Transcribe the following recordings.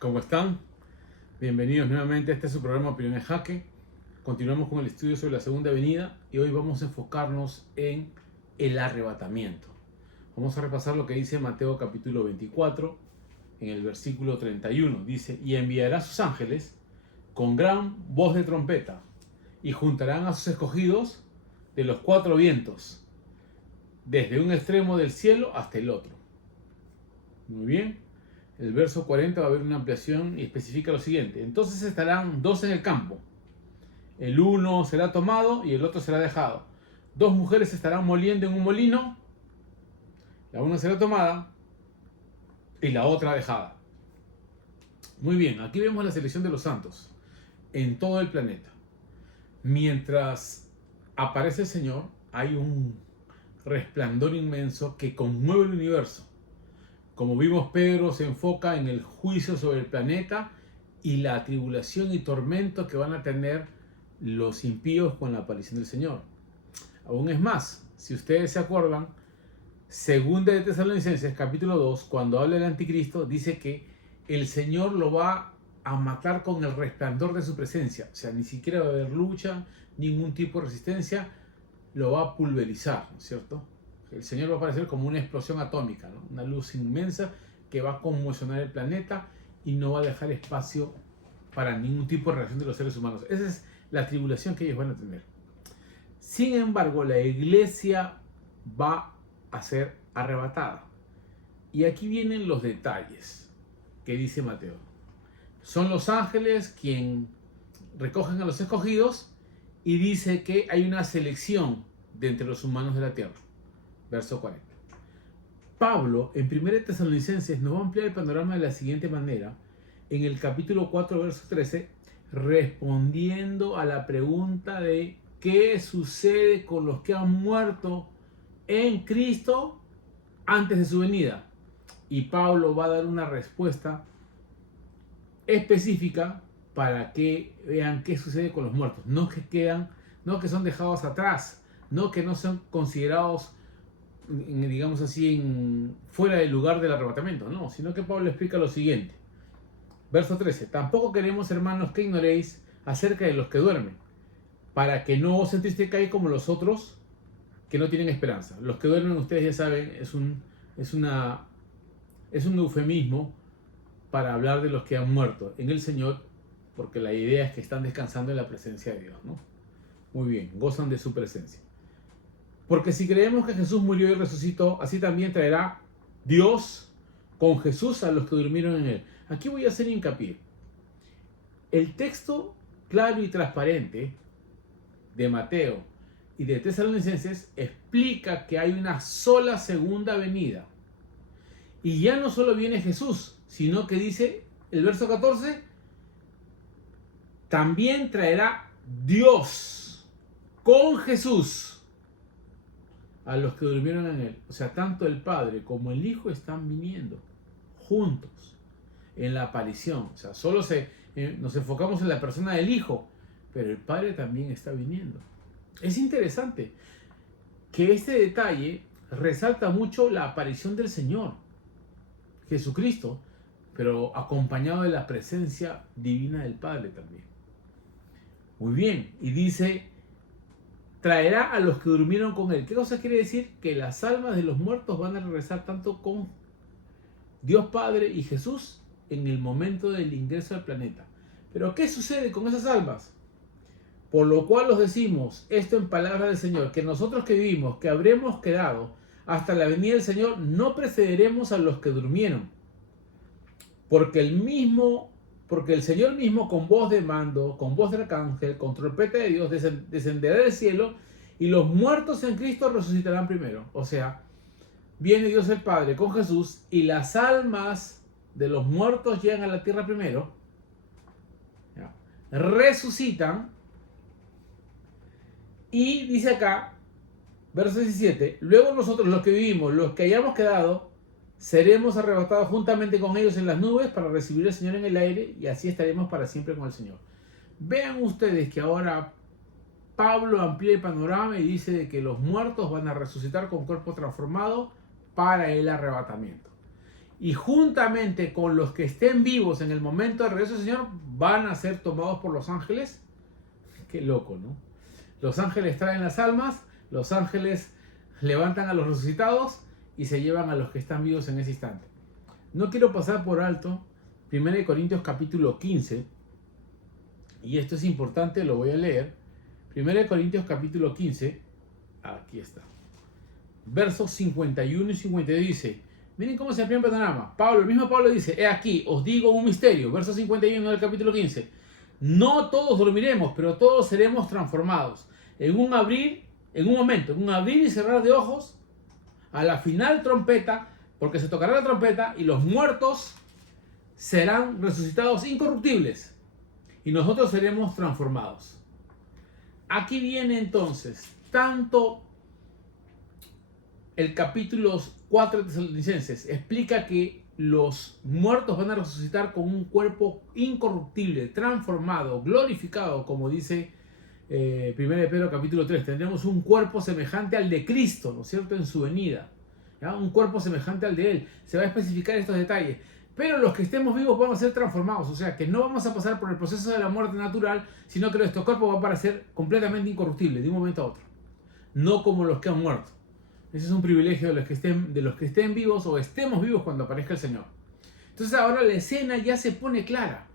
¿Cómo están? Bienvenidos nuevamente a este su programa Opinión en Jaque. Continuamos con el estudio sobre la segunda venida y hoy vamos a enfocarnos en el arrebatamiento. Vamos a repasar lo que dice Mateo capítulo 24 en el versículo 31. Dice, y enviará a sus ángeles con gran voz de trompeta y juntarán a sus escogidos de los cuatro vientos, desde un extremo del cielo hasta el otro. Muy bien. El verso 40 va a haber una ampliación y especifica lo siguiente. Entonces estarán dos en el campo. El uno será tomado y el otro será dejado. Dos mujeres estarán moliendo en un molino. La una será tomada y la otra dejada. Muy bien, aquí vemos la selección de los santos en todo el planeta. Mientras aparece el Señor, hay un resplandor inmenso que conmueve el universo. Como vimos, Pedro se enfoca en el juicio sobre el planeta y la tribulación y tormento que van a tener los impíos con la aparición del Señor. Aún es más, si ustedes se acuerdan, segunda de Tesalonicenses capítulo 2, cuando habla del anticristo, dice que el Señor lo va a matar con el resplandor de su presencia. O sea, ni siquiera va a haber lucha, ningún tipo de resistencia, lo va a pulverizar, ¿no es cierto? El Señor va a aparecer como una explosión atómica, ¿no? Una luz inmensa que va a conmocionar el planeta y no va a dejar espacio para ningún tipo de reacción de los seres humanos. Esa es la tribulación que ellos van a tener. Sin embargo, la iglesia va a ser arrebatada. Y aquí vienen los detalles que dice Mateo. Son los ángeles quienes recogen a los escogidos y dice que hay una selección de entre los humanos de la tierra. Verso 40. Pablo, en 1 Tesalonicenses, nos va a ampliar el panorama de la siguiente manera. En el capítulo 4, verso 13, respondiendo a la pregunta de qué sucede con los que han muerto en Cristo antes de su venida. Y Pablo va a dar una respuesta específica para que vean qué sucede con los muertos. No que quedan, no que son dejados atrás, no que no son considerados, digamos así, fuera del lugar del arrebatamiento, no, sino que Pablo explica lo siguiente. Verso 13. Tampoco queremos, hermanos, que ignoréis acerca de los que duermen, para que no os entristezcáis como los otros que no tienen esperanza. Los que duermen, ustedes ya saben, es un eufemismo para hablar de los que han muerto en el Señor, porque la idea es que están descansando en la presencia de Dios, ¿no? Muy bien, gozan de su presencia. Porque si creemos que Jesús murió y resucitó, así también traerá Dios con Jesús a los que durmieron en él. Aquí voy a hacer hincapié. El texto claro y transparente de Mateo y de Tesalonicenses explica que hay una sola segunda venida. Y ya no solo viene Jesús, sino que dice el verso 14, también traerá Dios con Jesús a los que durmieron en él. O sea, tanto el Padre como el Hijo están viniendo juntos en la aparición. O sea, solo nos enfocamos en la persona del Hijo, pero el Padre también está viniendo. Es interesante que este detalle resalta mucho la aparición del Señor Jesucristo, pero acompañado de la presencia divina del Padre también. Muy bien, y dice, traerá a los que durmieron con él. ¿Qué cosa quiere decir? Que las almas de los muertos van a regresar tanto con Dios Padre y Jesús en el momento del ingreso al planeta. Pero ¿qué sucede con esas almas? Por lo cual os decimos esto en palabra del Señor, que nosotros que vivimos, que habremos quedado hasta la venida del Señor, no precederemos a los que durmieron. Porque el Señor mismo con voz de mando, con voz de arcángel, con trompeta de Dios, descenderá del cielo y los muertos en Cristo resucitarán primero. O sea, viene Dios el Padre con Jesús y las almas de los muertos llegan a la tierra primero, ¿ya? Resucitan y dice acá, verso 17, luego nosotros los que vivimos, los que hayamos quedado, seremos arrebatados juntamente con ellos en las nubes para recibir al Señor en el aire y así estaremos para siempre con el Señor. Vean ustedes que ahora Pablo amplía el panorama y dice que los muertos van a resucitar con cuerpo transformado para el arrebatamiento. y juntamente con los que estén vivos en el momento del regreso del Señor van a ser tomados por los ángeles. Qué loco, ¿no? Los ángeles traen las almas, los ángeles levantan a los resucitados y se llevan a los que están vivos en ese instante. No quiero pasar por alto 1 Corintios capítulo 15, y esto es importante, lo voy a leer. 1 Corintios capítulo 15, aquí está. Versos 51 y 52 dice, miren cómo se amplía el panorama. el mismo Pablo dice, he aquí, os digo un misterio. Verso 51 del capítulo 15. No todos dormiremos, pero todos seremos transformados. En un momento, en un abrir y cerrar de ojos, a la final trompeta, porque se tocará la trompeta y los muertos serán resucitados incorruptibles y nosotros seremos transformados. Aquí viene entonces tanto el capítulo 4 de Tesalonicenses explica que los muertos van a resucitar con un cuerpo incorruptible, transformado, glorificado, como dice 1 Pedro capítulo 3. Tendremos un cuerpo semejante al de Cristo, ¿no es cierto?, en su venida. ¿Ya? Un cuerpo semejante al de Él. Se va a especificar estos detalles. Pero los que estemos vivos vamos a ser transformados. O sea, que no vamos a pasar por el proceso de la muerte natural, sino que nuestro cuerpo va a parecer completamente incorruptible de un momento a otro. No como los que han muerto. Ese es un privilegio de los que estén vivos o estemos vivos cuando aparezca el Señor. Entonces ahora la escena ya se pone clara.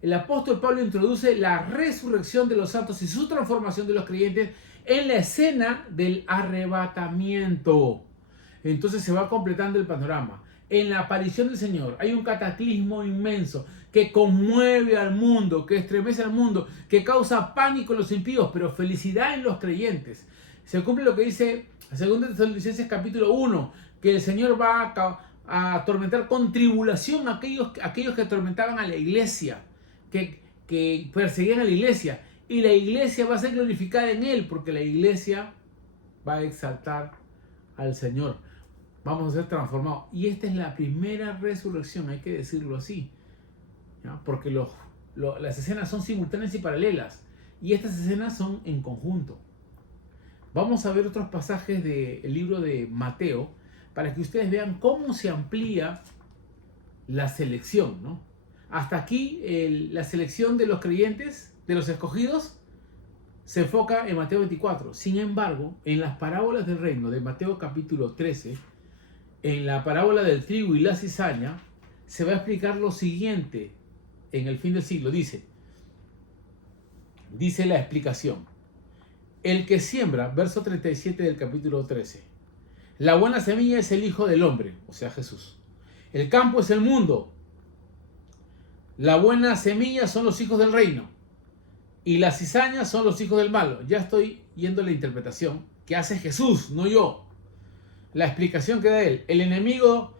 El apóstol Pablo introduce la resurrección de los santos y su transformación de los creyentes en la escena del arrebatamiento. Entonces se va completando el panorama. En la aparición del Señor hay un cataclismo inmenso que conmueve al mundo, que estremece al mundo, que causa pánico en los impíos, pero felicidad en los creyentes. Se cumple lo que dice 2 Tesalonicenses capítulo 1, que el Señor va a atormentar con tribulación a aquellos que atormentaban a la iglesia, que perseguían a la iglesia, y la iglesia va a ser glorificada en Él, porque la iglesia va a exaltar al Señor. Vamos a ser transformados. Y esta es la primera resurrección, hay que decirlo así, ¿ya? Porque las escenas son simultáneas y paralelas, y estas escenas son en conjunto. Vamos a ver otros pasajes del libro de Mateo para que ustedes vean cómo se amplía la selección, ¿no? Hasta aquí la selección de los creyentes, de los escogidos, se enfoca en Mateo 24. Sin embargo, en las parábolas del reino de Mateo capítulo 13, en la parábola del trigo y la cizaña, se va a explicar lo siguiente en el fin del siglo. Dice la explicación. El que siembra, verso 37 del capítulo 13. La buena semilla es el Hijo del Hombre, o sea Jesús. El campo es el mundo. La buena semilla son los hijos del reino. Y las cizañas son los hijos del malo. Ya estoy yendo a la interpretación que hace Jesús, no yo. La explicación que da él. El enemigo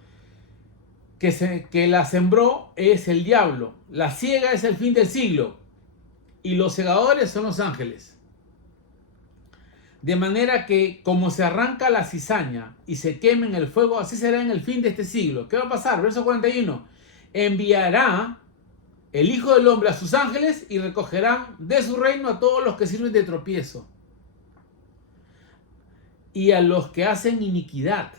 que la sembró es el diablo. La siega es el fin del siglo. Y los segadores son los ángeles. De manera que como se arranca la cizaña y se quema en el fuego, así será en el fin de este siglo. ¿Qué va a pasar? Verso 41. Enviará el Hijo del Hombre a sus ángeles y recogerán de su reino a todos los que sirven de tropiezo y a los que hacen iniquidad,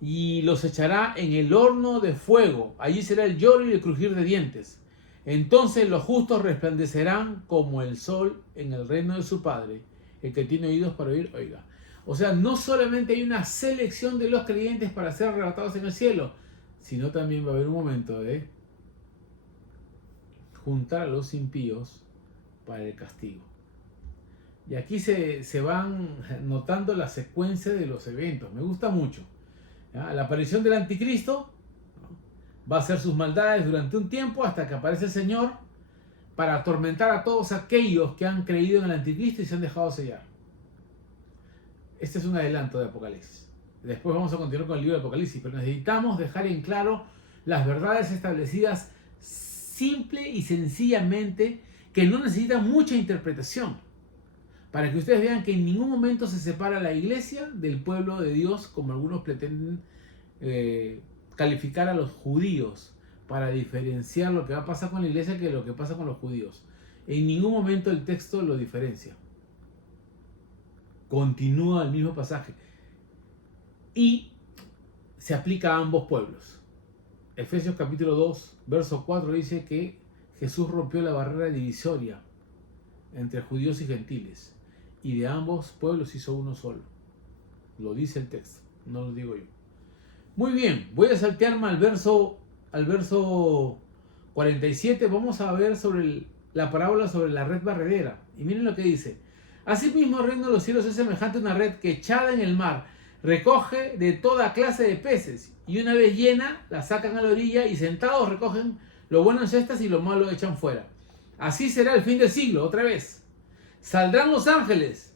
y los echará en el horno de fuego. Allí será el lloro y el crujir de dientes. Entonces los justos resplandecerán como el sol en el reino de su Padre. El que tiene oídos para oír, oiga. O sea, no solamente hay una selección de los creyentes para ser arrebatados en el cielo, sino también va a haber un momento de juntar a los impíos para el castigo. Y aquí se van notando la secuencia de los eventos. Me gusta mucho. ¿Ya? La aparición del anticristo, ¿no?, va a hacer sus maldades durante un tiempo hasta que aparece el Señor para atormentar a todos aquellos que han creído en el anticristo y se han dejado sellar. Este es un adelanto de Apocalipsis. Después vamos a continuar con el libro de Apocalipsis, pero necesitamos dejar en claro las verdades establecidas simple y sencillamente, que no necesitan mucha interpretación, para que ustedes vean que en ningún momento se separa la iglesia del pueblo de Dios, como algunos pretenden calificar a los judíos, para diferenciar lo que va a pasar con la iglesia que lo que pasa con los judíos. En ningún momento el texto lo diferencia. Continúa el mismo pasaje y se aplica a ambos pueblos. Efesios capítulo 2, verso 4 dice que Jesús rompió la barrera divisoria entre judíos y gentiles, y de ambos pueblos hizo uno solo. Lo dice el texto, no lo digo yo. Muy bien, voy a saltearme al verso 47. Vamos a ver sobre la parábola sobre la red barredera. Y miren lo que dice. Asimismo, el reino de los cielos es semejante a una red que, echada en el mar, recoge de toda clase de peces, y una vez llena, la sacan a la orilla y sentados recogen lo bueno en cestas y lo malo echan fuera. Así será el fin del siglo, otra vez. Saldrán los ángeles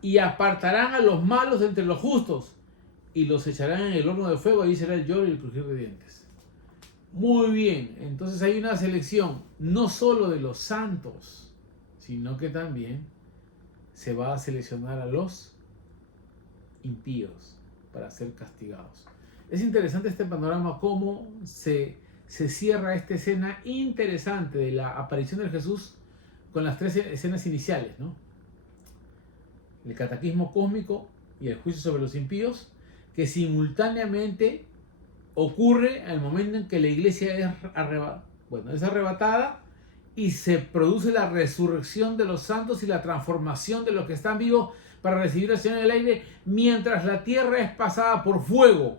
y apartarán a los malos de entre los justos y los echarán en el horno de fuego. Ahí será el lloro y el crujir de dientes. Muy bien, entonces hay una selección no solo de los santos, sino que también se va a seleccionar a los impíos para ser castigados. Es interesante este panorama, cómo se cierra esta escena interesante de la aparición de Jesús con las tres escenas iniciales, ¿no? El cataclismo cósmico y el juicio sobre los impíos, que simultáneamente ocurre al momento en que la iglesia es arrebatada y se produce la resurrección de los santos y la transformación de los que están vivos para recibir al Señor en el aire, mientras la tierra es pasada por fuego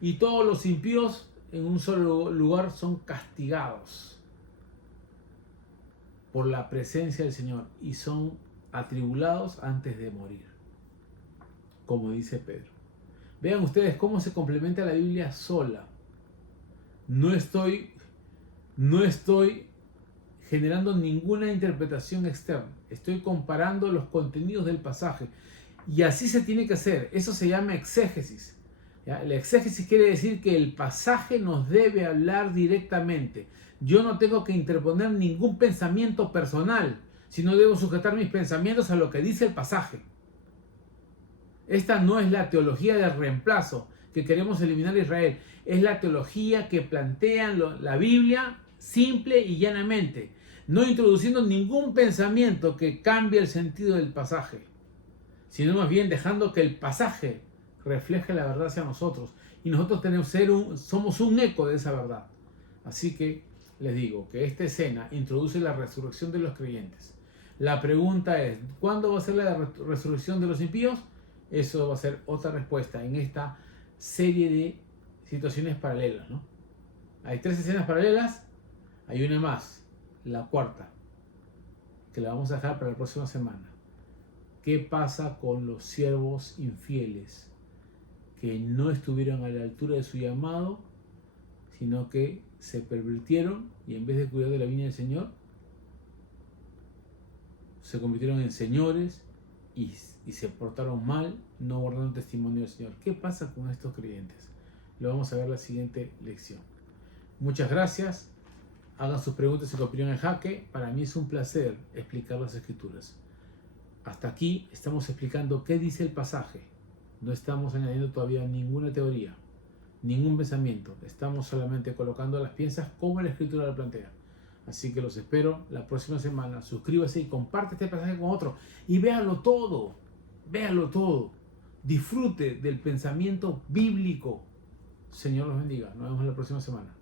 y todos los impíos en un solo lugar son castigados por la presencia del Señor y son atribulados antes de morir, como dice Pedro. Vean ustedes cómo se complementa la Biblia sola. No estoy generando ninguna interpretación externa. Estoy comparando los contenidos del pasaje. Y así se tiene que hacer. Eso se llama exégesis. ¿Ya? La exégesis quiere decir que el pasaje nos debe hablar directamente. Yo no tengo que interponer ningún pensamiento personal, sino debo sujetar mis pensamientos a lo que dice el pasaje. Esta no es la teología del reemplazo que queremos eliminar a Israel. Es la teología que plantean la Biblia simple y llanamente, no introduciendo ningún pensamiento que cambie el sentido del pasaje, sino más bien dejando que el pasaje refleje la verdad hacia nosotros. Y nosotros somos un eco de esa verdad. Así que les digo que esta escena introduce la resurrección de los creyentes. La pregunta es, ¿cuándo va a ser la resurrección de los impíos? Eso va a ser otra respuesta en esta serie de situaciones paralelas, ¿no? Hay tres escenas paralelas, hay una más, la cuarta, que la vamos a dejar para la próxima semana. ¿Qué pasa con los siervos infieles que no estuvieron a la altura de su llamado, sino que se pervirtieron y en vez de cuidar de la viña del Señor, se convirtieron en señores y se portaron mal, no guardaron testimonio del Señor? ¿Qué pasa con estos creyentes? Lo vamos a ver en la siguiente lección. Muchas gracias. Hagan sus preguntas y su opinión en jaque. Para mí es un placer explicar las Escrituras. Hasta aquí estamos explicando qué dice el pasaje. No estamos añadiendo todavía ninguna teoría, ningún pensamiento. Estamos solamente colocando las piezas como la Escritura lo plantea. Así que los espero la próxima semana. Suscríbase y comparte este pasaje con otro. Y véanlo todo. Véanlo todo. Disfrute del pensamiento bíblico. Señor los bendiga. Nos vemos la próxima semana.